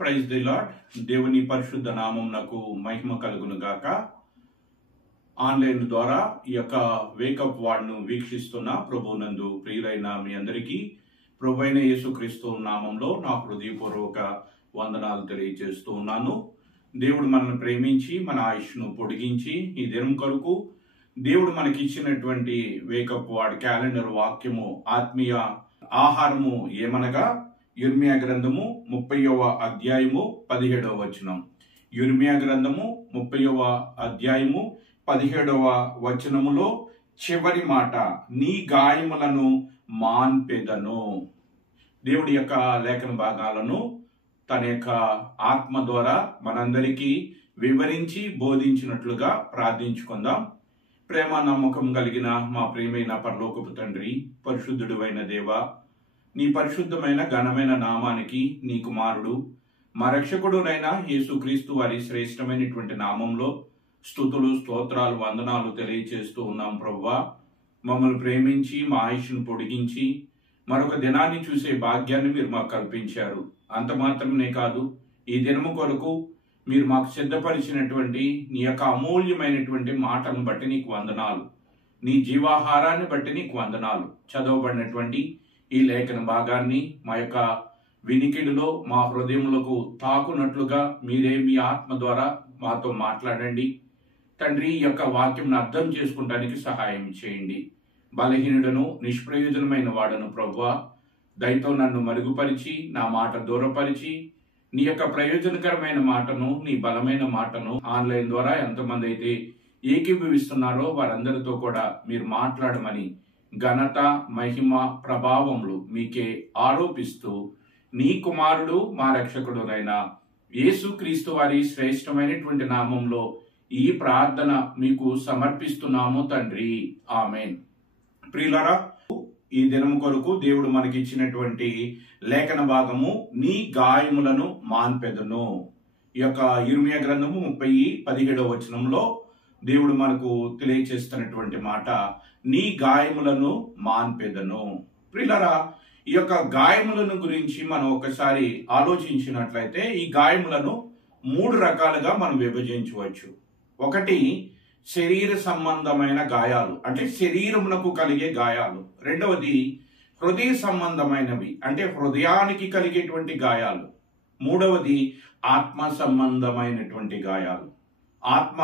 Praise the lord. దేవుని పరిశుద్ధ నామమునకు మహిమ కలుగును గాక. ఆన్లైన్ ద్వారా ఈ యొక్క వేకప్ వార్డ్ను వీక్షిస్తున్న ప్రభునందు ప్రియులైన మీ అందరికీ ప్రభు అయిన యేసుక్రీస్తు నామంలో నా హృదయపూర్వక వందనాలు తెలియజేస్తూ ఉన్నాను. దేవుడు మనల్ని ప్రేమించి మన ఆయుష్ను పొడిగించి ఈ దినం కొరకు దేవుడు మనకి ఇచ్చినటువంటి వేకప్ వార్డ్ క్యాలెండర్ వాక్యము ఆత్మీయ ఆహారము ఏమనగా యిర్మీయా గ్రంథము 30వ అధ్యాయము 17వ వచనం. యిర్మీయా గ్రంథము 30వ అధ్యాయము 17వ వచనములో చివరి మాట, నీ గాయములను మాన్పెదను. దేవుడి యొక్క లేఖన భాగాలను తన యొక్క ఆత్మ ద్వారా మనందరికీ వివరించి బోధించినట్లుగా ప్రార్థించుకుందాం. ప్రేమ నమ్మకం కలిగిన మా ప్రియమైన పరలోకపు తండ్రి, పరిశుద్ధుడు అయిన దేవ, నీ పరిశుద్ధమైన ఘనమైన నామానికి నీ కుమారుడు మా రక్షకుడునైనా యేసుక్రీస్తు వారి శ్రేష్టమైనటువంటి నామంలో స్తుతులు స్తోత్రాలు వందనాలు తెలియజేస్తూ ఉన్నాం. ప్రభువా, మమ్మల్ని ప్రేమించి మా ఆయుష్ను పొడిగించి మరొక దినాన్ని చూసే భాగ్యాన్ని మీరు మాకు కల్పించారు. అంత మాత్రమే కాదు, ఈ దినము కొరకు మీరు మాకు సిద్ధపరిచినటువంటి నీ యొక్క అమూల్యమైనటువంటి మాటలను బట్టి నీకు వందనాలు, నీ జీవాహారాన్ని బట్టి నీకు వందనాలు. చదవబడినటువంటి ఈ లేఖన భాగాన్ని మా యొక్క వినికిడిలో మా హృదయములకు తాకునట్లుగా మీరే మీ ఆత్మ ద్వారా మాతో మాట్లాడండి తండ్రి. ఈ యొక్క వాక్యం అర్థం చేసుకుంటానికి సహాయం చేయండి. బలహీనుడను నిష్ప్రయోజనమైన వాడను ప్రభువా, దయతో నన్ను మరుగుపరిచి నా మాట దూరపరిచి నీ యొక్క ప్రయోజనకరమైన మాటను, నీ బలమైన మాటను ఆన్లైన్ ద్వారా ఎంతమంది అయితే ఏకీభవిస్తున్నారో వారందరితో కూడా మీరు మాట్లాడమని ఘనత మహిమ ప్రభావములు మీకే ఆరోపిస్తూ నీ కుమారుడు మా రక్షకుడునైన యేసుక్రీస్తు వారి శ్రేష్టమైనటువంటి నామంలో ఈ ప్రార్థన మీకు సమర్పిస్తున్నాము తండ్రి, ఆమేన్. ప్రియులారా, ఈ దినము కొరకు దేవుడు మనకి ఇచ్చినటువంటి లేఖన భాగము నీ గాయములను మాన్పెదను. ఈ యొక్క యిర్మీయా గ్రంథము 30:17వ వచనంలో దేవుడు మనకు తెలియచేస్తున్నటువంటి మాట, నీ గాయములను మాన్పెదను. ప్రియులారా, ఈ యొక్క గాయములను గురించి మనం ఒకసారి ఆలోచించినట్లయితే ఈ గాయములను 3 రకాలుగా మనం విభజించవచ్చు. ఒకటి శరీర సంబంధమైన గాయాలు, అంటే శరీరమునకు కలిగే గాయాలు. రెండవది హృదయ సంబంధమైనవి, అంటే హృదయానికి కలిగేటువంటి గాయాలు. మూడవది ఆత్మ సంబంధమైనటువంటి గాయాలు, ఆత్మ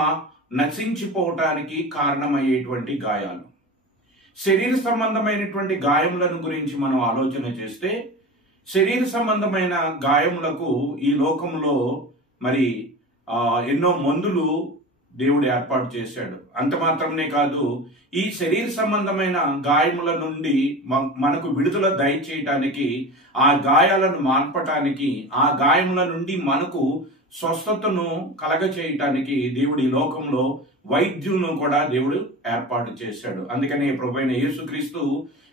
నశించిపోవటానికి కారణమయ్యేటువంటి గాయాలు. శరీర సంబంధమైనటువంటి గాయములను గురించి మనం ఆలోచన చేస్తే, శరీర సంబంధమైన గాయములకు ఈ లోకంలో మరి ఎన్నో మందులు దేవుడు ఏర్పాటు చేశాడు. అంత మాత్రమే కాదు, ఈ శరీర సంబంధమైన గాయముల నుండి మనకు విడుదల దయచేయటానికి, ఆ గాయాలను మాన్పటానికి, ఆ గాయముల నుండి మనకు స్వస్థతను కలగచేయటానికి దేవుడు ఈ లోకంలో వైద్యులను కూడా దేవుడు ఏర్పాటు చేశాడు. అందుకనే ప్రభువైన యేసుక్రీస్తు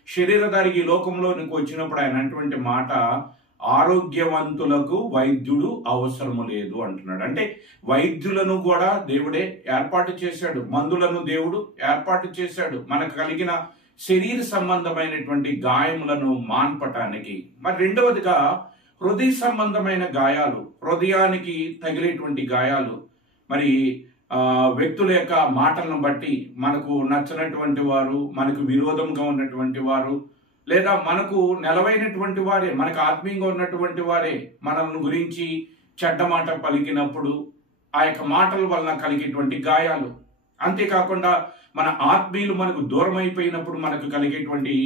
శరీరధారికి ఈ లోకంలోనికి వచ్చినప్పుడు ఆయన అన్నటువంటి మాట, ఆరోగ్యవంతులకు వైద్యుడు అవసరము లేదు అంటున్నాడు. అంటే వైద్యులను కూడా దేవుడే ఏర్పాటు చేశాడు, మందులను దేవుడు ఏర్పాటు చేశాడు మనకు కలిగిన శరీర సంబంధమైనటువంటి గాయములను మాన్పటానికి. మరి రెండవదిగా హృదయ సంబంధమైన గాయాలు, హృదయానికి తగిలేటువంటి గాయాలు. మరి వ్యక్తుల యొక్క మాటలను బట్టి మనకు నచ్చనటువంటి వారు, మనకు విరోధంగా ఉన్నటువంటి వారు, లేదా మనకు నెలవైనటువంటి వారే, మనకు ఆత్మీయంగా ఉన్నటువంటి వారే మనల్ని గురించి చెడ్డ మాట పలికినప్పుడు ఆ యొక్క మాటల వలన కలిగేటువంటి గాయాలు. అంతేకాకుండా మన ఆత్మీయులు మనకు దూరం అయిపోయినప్పుడు మనకు కలిగేటువంటి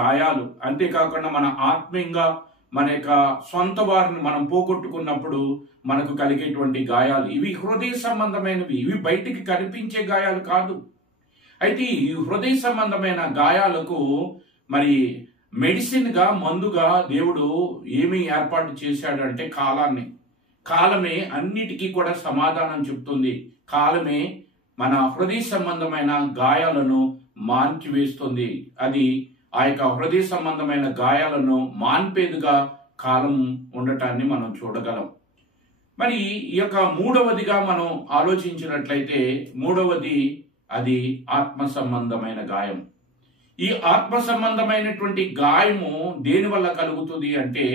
గాయాలు. అంతేకాకుండా మన ఆత్మీయంగా మన యొక్క సొంత వారిని మనం పోగొట్టుకున్నప్పుడు మనకు కలిగేటువంటి గాయాలు. ఇవి హృదయ సంబంధమైనవి, ఇవి బయటికి కనిపించే గాయాలు కాదు. అయితే ఈ హృదయ సంబంధమైన గాయాలకు మరి మెడిసిన్ గా, మందుగా దేవుడు ఏమి ఏర్పాటు చేశాడంటే కాలాన్ని. కాలమే అన్నిటికీ కూడా సమాధానం చెప్తుంది. కాలమే మన హృదయ సంబంధమైన గాయాలను మాన్చివేస్తుంది. అది ఆ యొక్క హృదయ సంబంధమైన గాయాలను మాన్పేదుగా కాలం ఉండటాన్ని మనం చూడగలం. మరి ఈ యొక్క మూడవదిగా మనం ఆలోచించినట్లయితే, మూడవది అది ఆత్మ సంబంధమైన గాయం. ఈ ఆత్మ సంబంధమైనటువంటి గాయము దేని వల్ల కలుగుతుంది అంటే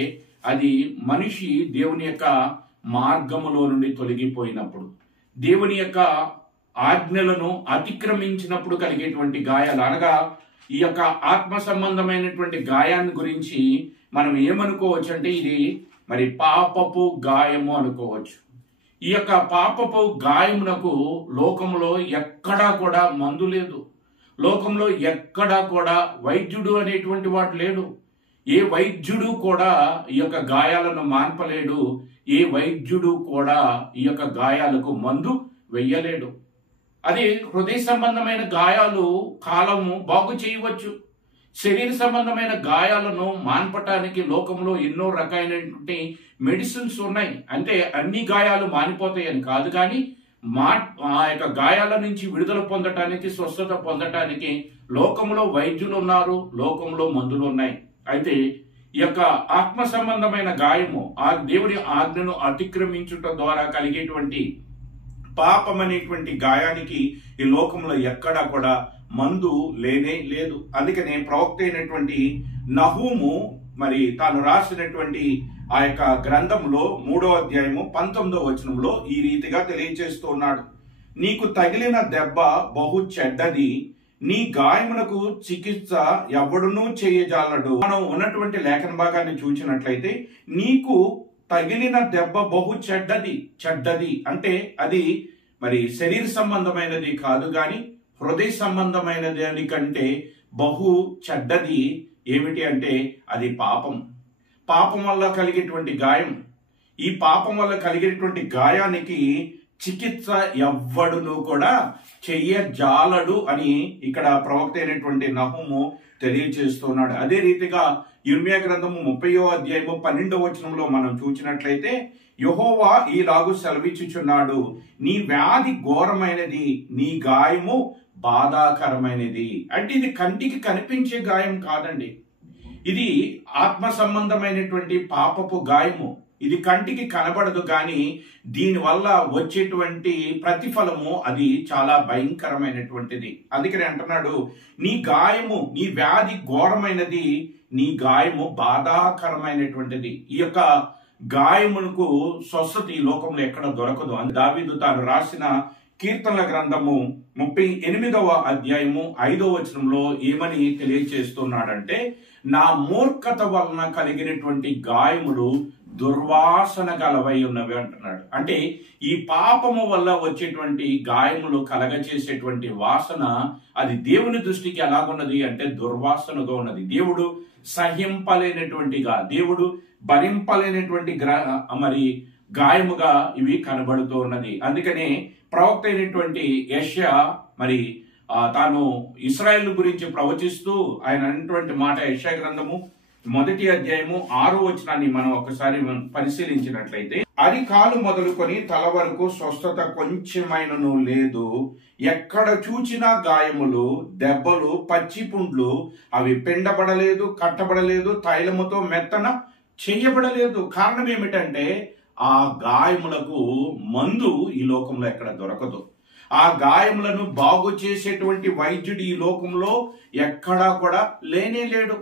అది మనిషి దేవుని యొక్క మార్గములో నుండి తొలగిపోయినప్పుడు, దేవుని యొక్క ఆజ్ఞలను అతిక్రమించినప్పుడు కలిగేటువంటి గాయాలు, అనగా ఈ యొక్క ఆత్మ సంబంధమైనటువంటి గాయాన్ని గురించి మనం ఏమనుకోవచ్చు అంటే ఇది మరి పాపపు గాయము అనుకోవచ్చు. ఈ యొక్క పాపపు గాయమునకు లోకంలో ఎక్కడా కూడా మందు లేదు. లోకంలో ఎక్కడా కూడా వైద్యుడు అనేటువంటి వాడు లేడు. ఏ వైద్యుడు కూడా ఈ యొక్క గాయాలను మాన్పలేడు. ఏ వైద్యుడు కూడా ఈ యొక్క గాయాలకు మందు వెయ్యలేడు. అది హృదయ సంబంధమైన గాయాలు కాలము బాగు చేయవచ్చు. శరీర సంబంధమైన గాయాలను మాన్పటానికి లోకంలో ఎన్నో రకాలైనటువంటి మెడిసిన్స్ ఉన్నాయి. అంటే అన్ని గాయాలు మానిపోతాయని కాదు, కానీ ఆ యొక్క గాయాల నుంచి విడుదల పొందటానికి, స్వస్థత పొందటానికి లోకంలో వైద్యులు ఉన్నారు, లోకంలో మందులు ఉన్నాయి. అయితే ఈ యొక్క ఆత్మ సంబంధమైన గాయము ఆ దేవుని ఆజ్ఞను అతిక్రమించుట ద్వారా కలిగేటువంటి పాపం అనేటువంటి గాయానికి ఈ లోకంలో ఎక్కడా కూడా మందు లేనే లేదు. అందుకనే ప్రవక్త అయినటువంటి నహూము మరి తాను రాసినటువంటి ఆ యొక్క గ్రంథంలో 3వ అధ్యాయము 19వ వచనంలో ఈ రీతిగా తెలియజేస్తూ ఉన్నాడు. నీకు తగిలిన దెబ్బ బహు చెడ్డది, నీ గాయమునకు చికిత్స ఎవడునూ చేయజాలడు. మనం ఉన్నటువంటి లేఖన భాగాన్ని చూసినట్లయితే నీకు తగిలిన దెబ్బ బహు చెడ్డది అంటే అది మరి శరీర సంబంధమైనది కాదు, కానీ హృదయ సంబంధమైన దానికంటే బహు చెడ్డది. ఏమిటి అంటే అది పాపం వల్ల కలిగేటువంటి గాయం. ఈ పాపం వల్ల కలిగేటువంటి గాయానికి చికిత్స ఎవ్వడును కూడా చెయ్యజాలడు అని ఇక్కడ ప్రవక్త అయినటువంటి నహూము తెలియజేస్తున్నాడు. అదే రీతిగా యిర్మీయా గ్రంథము 30వ అధ్యాయము 12వ వచనంలో మనం చూసినట్లయితే యెహోవా ఈలాగు సెలవిచ్చుచున్నాడు, నీ వ్యాధి ఘోరమైనది, నీ గాయము బాధాకరమైనది. అంటే ఇది కంటికి కనిపించే గాయం కాదండి, ఇది ఆత్మ సంబంధమైనటువంటి పాపపు గాయము. ఇది కంటికి కనబడదు, కానీ దీనివల్ల వచ్చేటువంటి ప్రతిఫలము అది చాలా భయంకరమైనటువంటిది. అందుకని అంటున్నాడు, నీ గాయము, నీ వ్యాధి ఘోరమైనది, నీ గాయము బాధాకరమైనటువంటిది. ఈ యొక్క గాయమునకు స్వస్థత ఈ లోకంలో ఎక్కడ దొరకదు. దావీదు తాను రాసిన కీర్తనల గ్రంథము 38వ అధ్యాయము 5వ వచనంలో ఏమని తెలియజేస్తున్నాడంటే, నా మూర్ఖత వలన కలిగినటువంటి గాయములు దుర్వాసన గలవై ఉన్నవి అంటున్నాడు. అంటే ఈ పాపము వల్ల వచ్చేటువంటి గాయములు కలగచేసేటువంటి వాసన అది దేవుని దృష్టికి ఎలాగున్నది అంటే దుర్వాసనగా ఉన్నది. దేవుడు సహింపలేనటువంటిగా, దేవుడు భరింపలేనటువంటి మరి గాయముగా ఇవి కనబడుతూ ఉన్నది. అందుకనే ప్రవక్త అయినటువంటి యెషయా మరి తాను ఇశ్రాయేలు గురించి ప్రవచిస్తూ ఆయన అన్నటువంటి మాట, యెషయా గ్రంథము 1వ అధ్యాయము 6వ వచనాన్ని మనం ఒకసారి పరిశీలించినట్లయితే, అరికాలు మొదలుకొని తల వరకు స్వస్థత కొంచెమైనను లేదు, ఎక్కడ చూచినా గాయములు, దెబ్బలు, పచ్చిపుండ్లు, అవి పిండబడలేదు, కట్టబడలేదు, తైలముతో మెత్తన చెయ్యబడలేదు. కారణం ఏమిటంటే ఆ గాయములకు మందు ఈ లోకంలో ఎక్కడ దొరకదు. ఆ గాయములను బాగు చేసేటువంటి వైద్యుడు ఈ లోకంలో ఎక్కడా కూడా లేనే లేడు.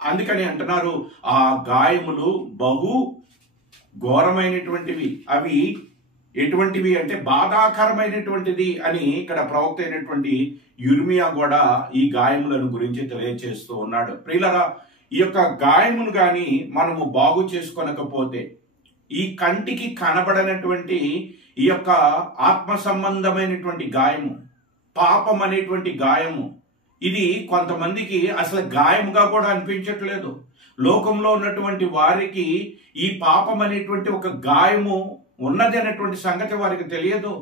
అందుకని అంటున్నారు, ఆ గాయములు బహు ఘోరమైనటువంటివి, అవి ఎటువంటివి అంటే బాధాకరమైనటువంటిది అని ఇక్కడ ప్రవక్త అయినటువంటి యిర్మీయా కూడా ఈ గాయములను గురించి తెలియజేస్తూ ఉన్నాడు. ప్రియులారా, ఈ యొక్క గాయమును గాని మనము బాగు చేసుకొనకపోతే, ఈ కంటికి కనబడనటువంటి ఈ యొక్క ఆత్మ సంబంధమైనటువంటి గాయము, పాపం అనేటువంటి గాయము, ఇది కొంతమందికి అసలు గాయముగా కూడా అనిపించట్లేదు. లోకంలో ఉన్నటువంటి వారికి ఈ పాపం అనేటువంటి ఒక గాయము ఉన్నది అనేటువంటి సంగతి వారికి తెలియదు.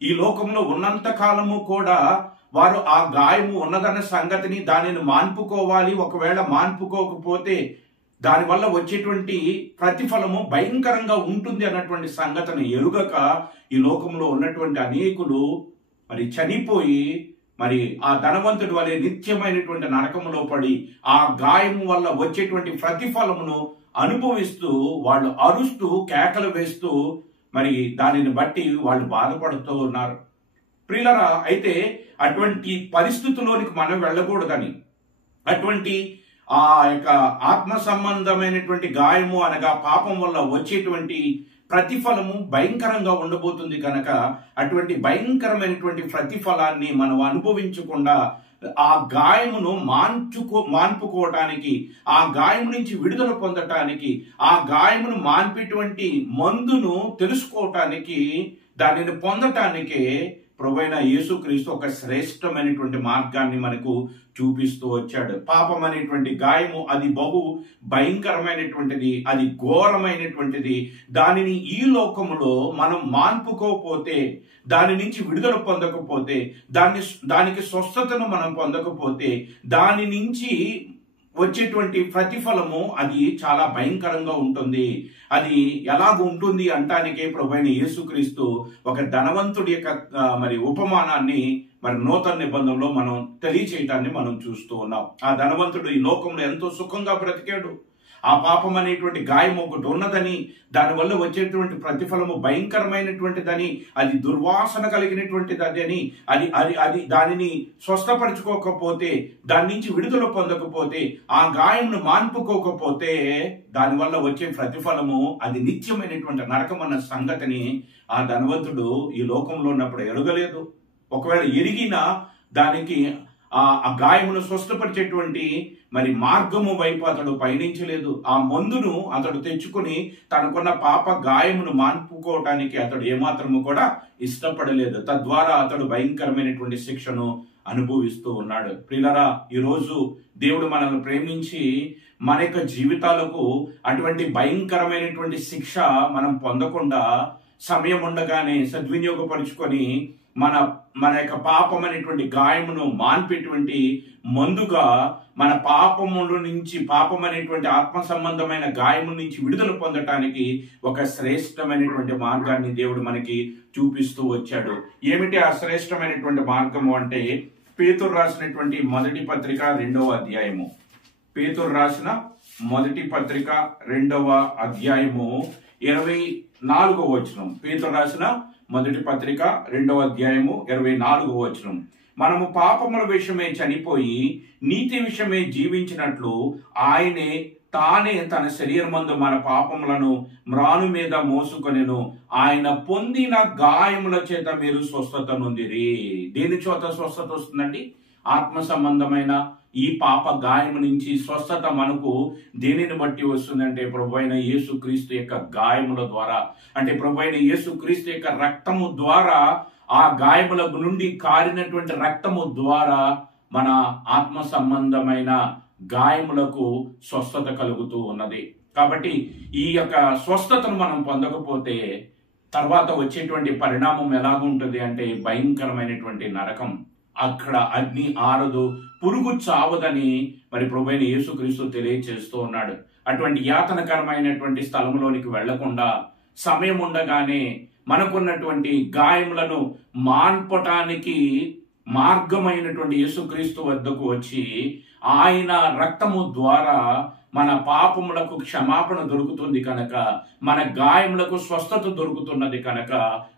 ఈ లోకంలో ఉన్నంత కాలము కూడా వారు ఆ గాయము ఉన్నదన్న సంగతిని, దానిని మాన్పుకోవాలి, ఒకవేళ మాన్పుకోకపోతే దానివల్ల వచ్చేటువంటి ప్రతిఫలము భయంకరంగా ఉంటుంది అన్నటువంటి సంగతిని ఎరుగక ఈ లోకంలో ఉన్నటువంటి అనేకులు మరి చనిపోయి మరి ఆ ధనవంతుడి వలె నిత్యమైనటువంటి నరకములో పడి ఆ గాయము వల్ల వచ్చేటువంటి ప్రతిఫలమును అనుభవిస్తూ వాళ్ళు అరుస్తూ కేకలు వేస్తూ మరి దానిని బట్టి వాళ్ళు బాధపడుతూ ఉన్నారు. ప్రియులారా, అయితే అటువంటి పరిస్థితుల్లోనికి మనం వెళ్ళకూడదని, అటువంటి ఆ యొక్క ఆత్మ సంబంధమైనటువంటి గాయము అనగా పాపం వల్ల వచ్చేటువంటి ప్రతిఫలము భయంకరంగా ఉండబోతుంది కనుక అటువంటి భయంకరమైనటువంటి ప్రతిఫలాన్ని మనం అనుభవించకుండా ఆ గాయమును మాన్పుకోవటానికి, ఆ గాయము నుంచి విడుదల పొందటానికి, ఆ గాయమును మాన్పేటువంటి మందును తెలుసుకోవటానికి, దానిని పొందటానికే ప్రభువైన యేసుక్రీస్తు ఒక శ్రేష్టమైనటువంటి మార్గాన్ని మనకు చూపిస్తూ వచ్చాడు. పాపం అనేటువంటి గాయము అది బహు భయంకరమైనటువంటిది, అది ఘోరమైనటువంటిది. దానిని ఈ లోకములో మనం మాన్పుకోకపోతే, దాని నుంచి విడుదల పొందకపోతే, దానికి స్వస్థతను మనం పొందకపోతే, దాని నుంచి వచ్చేటువంటి ప్రతిఫలము అది చాలా భయంకరంగా ఉంటుంది. అది ఎలాగ ఉంటుంది అంటానికే ప్రభువైన యేసుక్రీస్తు ఒక ధనవంతుడి యొక్క మరి ఉపమానాన్ని మరి నూతన నిబంధనలో మనం తెలియచేయటాన్ని మనం చూస్తూ ఉన్నాం. ఆ ధనవంతుడు ఈ లోకంలో ఎంతో సుఖంగా బ్రతికాడు. ఆ పాపం అనేటువంటి గాయం ఒకటి ఉన్నదని, దానివల్ల వచ్చేటువంటి ప్రతిఫలము భయంకరమైనటువంటిదని, అది దుర్వాసన కలిగినటువంటిది అది దానిని స్వస్థపరచుకోకపోతే, దాని నుంచి విడుదల పొందకపోతే, ఆ గాయంను మాన్పుకోకపోతే దానివల్ల వచ్చే ప్రతిఫలము అది నిత్యమైనటువంటి నరకం అన్న సంగతిని ఆ ధనవంతుడు ఈ లోకంలో ఉన్నప్పుడు ఎరగలేదు. ఒకవేళ ఎరిగినా దానికి ఆ గాయమును స్వస్థపరిచేటువంటి మరి మార్గము వైపు అతడు పయనించలేదు. ఆ మందును అతడు తెచ్చుకుని తనకున్న పాప గాయమును మాన్పుకోవటానికి అతడు ఏమాత్రము కూడా ఇష్టపడలేదు. తద్వారా అతడు భయంకరమైనటువంటి శిక్షను అనుభవిస్తూ ఉన్నాడు. ప్రియులారా, ఈరోజు దేవుడు మనల్ని ప్రేమించి మన యొక్క జీవితాలకు అటువంటి భయంకరమైనటువంటి శిక్ష మనం పొందకుండా సమయం ఉండగానే సద్వినియోగపరుచుకొని మన యొక్క పాపం అనేటువంటి గాయమును మాన్పేటువంటి మందుగా మన పాపముల నుంచి, పాపం అనేటువంటి ఆత్మ సంబంధమైన గాయము నుంచి విడుదల పొందటానికి ఒక శ్రేష్టమైనటువంటి మార్గాన్ని దేవుడు మనకి చూపిస్తూ వచ్చాడు. ఏమిటి ఆ శ్రేష్టమైనటువంటి మార్గము అంటే, పేతురు రాసినటువంటి మొదటి పత్రిక 2వ అధ్యాయము. పేతురు రాసిన మొదటి పత్రిక 2వ అధ్యాయము 24వ వచనం. పేతురు రాసిన మొదటి పత్రిక 2వ అధ్యాయము 24వ వచనం. మనము పాపముల విషయమే చనిపోయి నీతి విషయమే జీవించినట్లు ఆయనే తానే తన శరీరమందు మన పాపములను మ్రాను మీద మోసుకొనెను. ఆయన పొందిన గాయముల చేత మీరు స్వస్థత నొందిరి. దేని చేత స్వస్థత వస్తుందండి? ఆత్మ సంబంధమైన ఈ పాప గాయము నుంచి స్వస్థత మనకు దేనిని బట్టి వస్తుందంటే ప్రభువైన యేసుక్రీస్తు యొక్క గాయముల ద్వారా, అంటే ప్రభువైన యేసుక్రీస్తు యొక్క రక్తము ద్వారా, ఆ గాయముల నుండి కారినటువంటి రక్తము ద్వారా మన ఆత్మ సంబంధమైన గాయములకు స్వస్థత కలుగుతూ ఉన్నది. కాబట్టి ఈ యొక్క స్వస్థతను మనం పొందకపోతే తర్వాత వచ్చేటువంటి పరిణామం ఎలాగుంటుంది అంటే భయంకరమైనటువంటి నరకం. అక్కడ అగ్ని ఆరదు, పురుగు చావదని మరి ప్రభువైన యేసుక్రీస్తు తెలియచేస్తూ ఉన్నాడు. అటువంటి యాతనకరమైనటువంటి స్థలంలోనికి వెళ్లకుండా సమయం ఉండగానే మనకున్నటువంటి గాయములను మాన్పటానికి మార్గమైనటువంటి యేసుక్రీస్తు వద్దకు వచ్చి ఆయన రక్తము ద్వారా మన పాపములకు క్షమాపణ దొరుకుతుంది కనుక, మన గాయములకు స్వస్థత దొరుకుతున్నది కనుక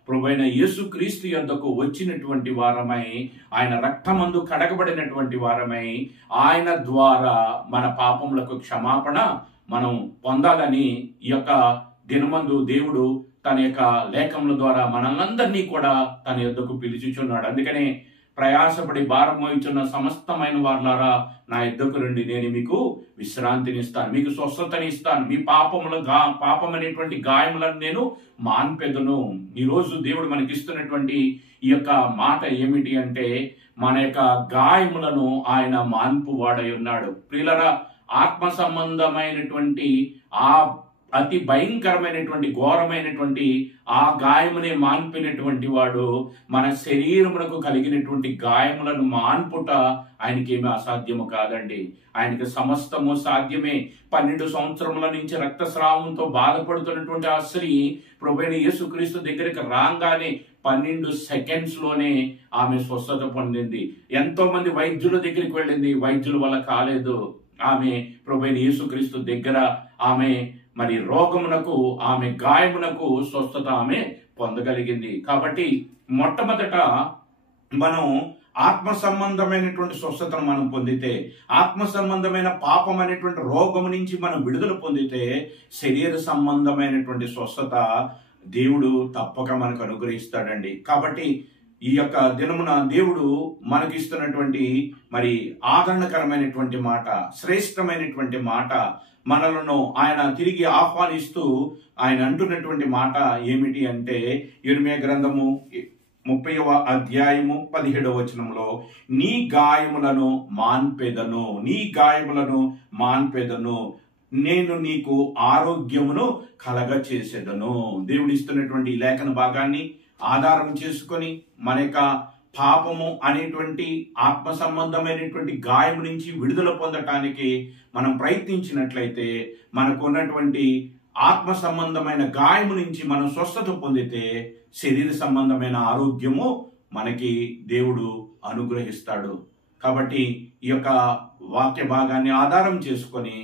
ప్రభువైన యేసుక్రీస్తు యొద్దకు వచ్చినటువంటి వారమై, ఆయన రక్తమందు కడగబడినటువంటి వారమై, ఆయన ద్వారా మన పాపములకు క్షమాపణ మనం పొందాలని ఈ యొక్క దినమందు దేవుడు తన యొక్క లేఖముల ద్వారా మనల్నందరినీ కూడా తన యొద్దకు పిలుచుచున్నాడు. అందుకనే ప్రయాసపడి భారం మోయుచున్న సమస్తమైన వారులారా నా యొద్దకు రండి, నేను మీకు విశ్రాంతిని ఇస్తాను, మీకు స్వస్థతని ఇస్తాను, మీ పాపం అనేటువంటి గాయములను నేను మాన్పెదను. ఈరోజు దేవుడు మనకి ఇస్తున్నటువంటి ఈ యొక్క మాట ఏమిటి అంటే, మన యొక్క గాయములను ఆయన మాన్పు వాడై ఉన్నాడు. ప్రియులారా, ఆత్మ సంబంధమైనటువంటి ఆ అతి భయంకరమైనటువంటి ఘోరమైనటువంటి ఆ గాయమునే మాన్పినటువంటి వాడు మన శరీరమునకు కలిగినటువంటి గాయములను మాన్పుట ఆయనకేమీ అసాధ్యము కాదండి. ఆయనకి సమస్తము సాధ్యమే. 12 సంవత్సరముల నుంచి రక్తస్రావంతో బాధపడుతున్నటువంటి ఆ స్త్రీ ప్రభువైన యేసుక్రీస్తు దగ్గరికి రాగానే 12 సెకండ్స్ లోనే ఆమె స్వస్థత పొందింది. ఎంతో మంది వైద్యుల దగ్గరికి వెళ్ళింది, వైద్యుల వల్ల కాలేదు. ఆమె ప్రభువైన యేసుక్రీస్తు దగ్గర ఆమె మరి రోగమునకు, ఆమె గాయమునకు స్వస్థత ఆమె పొందగలిగింది. కాబట్టి మొట్టమొదట మనం ఆత్మ సంబంధమైనటువంటి స్వస్థతను మనం పొందితే, ఆత్మ సంబంధమైన పాపం అనేటువంటి రోగం నుంచి మనం విడుదల పొందితే, శరీర సంబంధమైనటువంటి స్వస్థత దేవుడు తప్పక మనకు అనుగ్రహిస్తాడండి. కాబట్టి ఈ యొక్క దినమున దేవుడు మనకిస్తున్నటువంటి మరి ఆదరణకరమైనటువంటి మాట, శ్రేష్టమైనటువంటి మాట, మనలను ఆయన తిరిగి ఆహ్వానిస్తూ ఆయన అంటున్నటువంటి మాట ఏమిటి అంటే, యిర్మీయా గ్రంథము 30వ అధ్యాయము 17వ వచనంలో, నీ గాయములను మాన్పెదను, నీ గాయములను మాన్పెదను, నేను నీకు ఆరోగ్యమును కలగ చేసేదను. దేవుడు ఇస్తున్నటువంటి ఈ లేఖన భాగాన్ని ఆధారం చేసుకొని మన యొక్క పాపము అనేటువంటి ఆత్మ సంబంధమైనటువంటి గాయం నుంచి విడుదల పొందటానికి మనం ప్రయత్నించినట్లయితే, మనకు ఉన్నటువంటి ఆత్మ సంబంధమైన గాయము నుంచి మనం స్వస్థత పొందితే, శరీర సంబంధమైన ఆరోగ్యము మనకి దేవుడు అనుగ్రహిస్తాడు. కాబట్టి ఈ యొక్క వాక్య భాగాన్ని ఆధారం చేసుకొని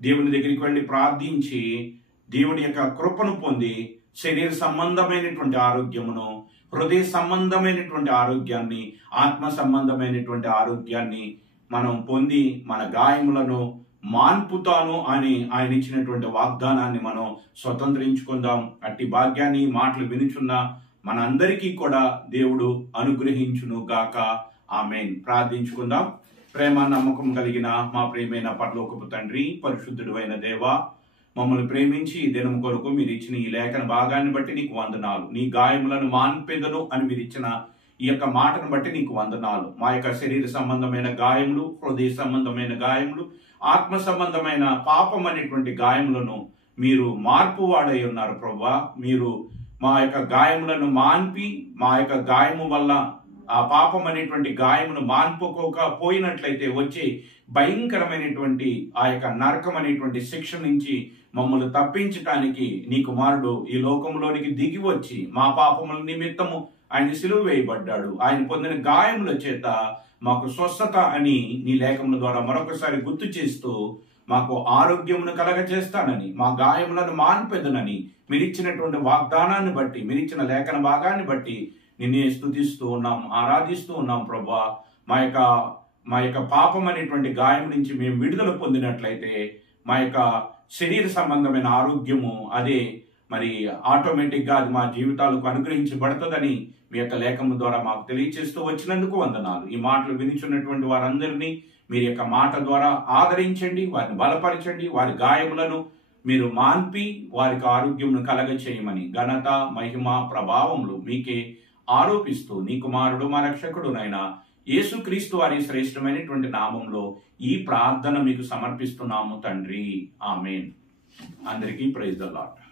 దేవుని దగ్గరికి వెళ్ళి ప్రార్థించి దేవుని యొక్క కృపను పొంది శరీర సంబంధమైనటువంటి ఆరోగ్యమును, హృదయ సంబంధమైనటువంటి ఆరోగ్యాన్ని, ఆత్మ సంబంధమైనటువంటి ఆరోగ్యాన్ని మనం పొంది మన గాయములను మాన్పుతాను అని ఆయన ఇచ్చినటువంటి వాగ్దానాన్ని మనం స్వతంత్రించుకుందాం. అట్టి భాగ్యాన్ని మాటలు వినుచున్న మనందరికీ కూడా దేవుడు అనుగ్రహించును గాక. ఆమేన్. ప్రార్థించుకుందాం. ప్రేమ నమ్మకం కలిగిన మా ప్రియమైన పరలోకపు తండ్రి, పరిశుద్ధుడు అయిన దేవా, మమ్మల్ని ప్రేమించి ఈ దినం కొరకు మీరు ఇచ్చిన ఈ లేఖన భాగాన్ని బట్టి నీకు వందనాలు. నీ గాయములను మాన్పెదను అని మీరు ఇచ్చిన ఈ యొక్క మాటను బట్టి నీకు వందనాలు. మా యొక్క శరీర సంబంధమైన గాయములు, హృదయ సంబంధమైన గాయములు, ఆత్మ సంబంధమైన పాపం అనేటువంటి గాయములను మీరు మార్పు వాడై ఉన్నారు ప్రభువా. మీరు మా యొక్క గాయములను మాన్పి, మా యొక్క గాయము వల్ల ఆ పాపం అనేటువంటి గాయమును మాన్పుకోకపోయినట్లయితే వచ్చే భయంకరమైనటువంటి ఆ యొక్క నరకం అనేటువంటి శిక్ష నుంచి మమ్మల్ని తప్పించటానికి నీ కుమారుడు ఈ లోకంలోనికి దిగి వచ్చి మా పాపముల నిమిత్తము ఆయన సిలువ వేయబడ్డాడు. ఆయన పొందిన గాయముల చేత మాకు స్వస్థత అని నీ లేఖముల ద్వారా మరొకసారి గుర్తు చేస్తూ మాకు ఆరోగ్యమును కలగచేస్తానని, మా గాయములను మాన్పెదనని మీరిచ్చినటువంటి వాగ్దానాన్ని బట్టి, మీరిచ్చిన లేఖన భాగాన్ని బట్టి నిన్నే స్తుతిస్తూ ఉన్నాం, ఆరాధిస్తూ ఉన్నాం ప్రభువా. మా యొక్క పాపం అనేటువంటి గాయం నుంచి మేము విడుదల పొందినట్లయితే మా యొక్క శరీర సంబంధమైన ఆరోగ్యము అదే మరి ఆటోమేటిక్గా అది మా జీవితాలకు అనుగ్రహించబడుతుందని మీ యొక్క లేఖము ద్వారా మాకు తెలియచేస్తూ వచ్చినందుకు వందనాలు. ఈ మాటలు వినిచున్నటువంటి వారందరినీ మీరు యొక్క మాట ద్వారా ఆదరించండి, వారిని బలపరచండి, వారి గాయములను మీరు మాన్పి వారికి ఆరోగ్యమును కలగ చేయమని ఘనత, మహిమ, ప్రభావములు మీకే ఆరోపిస్తూ నీ కుమారుడు మా రక్షకుడునైనా యేసుక్రీస్తు వారి శ్రేష్టమైనటువంటి నామంలో ఈ ప్రార్థన మీకు సమర్పిస్తున్నాము తండ్రి. ఆమేన్. అందరికీ ప్రైజ్ ద లార్డ్.